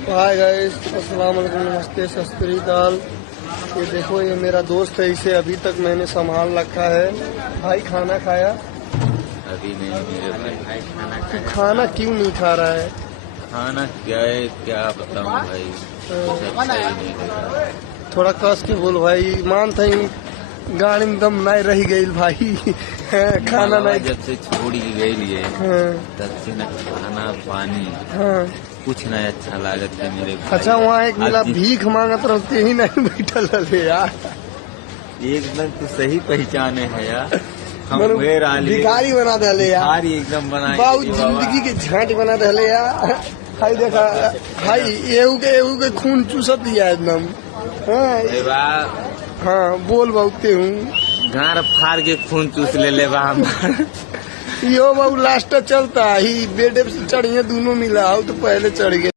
Hi guys, अस्सलाम वालेकुम, नमस्ते, सत श्री अकाल। ये देखो, ये मेरा दोस्त है, इसे अभी तक मैंने संभाल रखा है। भाई खाना खाया? अभी नहीं मेरे भाई खाना तू खाना क्यों नहीं खा रहा है? खाना क्या बताऊं भाई, कुछ अच्छा ही नहीं लगा। थोड़ा कस के बोल भाई, मान था गाड़ी में दम नहीं रही गई भाई। खाना मालवा नहीं। जब से छोड़ ही गई है हाँ, तब से न खाना पानी हाँ। कुछ नहीं अच्छा लागत है मेरे भाई। अच्छा, वहाँ एक मिला आज भीख मांगत रहते ही नहीं बैठल रहे यार। एकदम तो सही पहचाने है यार। हम मनु वे राली भिखारी बना दे यार, भिखारी एकदम बना बाबू जिंदगी के झांट बना दे यार। भाई देखा भाई, एहू के खून चूसत दिया एकदम। हाँ, हाँ बोल बहुते हूँ। गार फाड़ के खून चूस ले बा हमार। यो बाबू लास्ट चलता ही बेडे से चढ़िए दोनों मिला हो तो पहले चढ़ गए।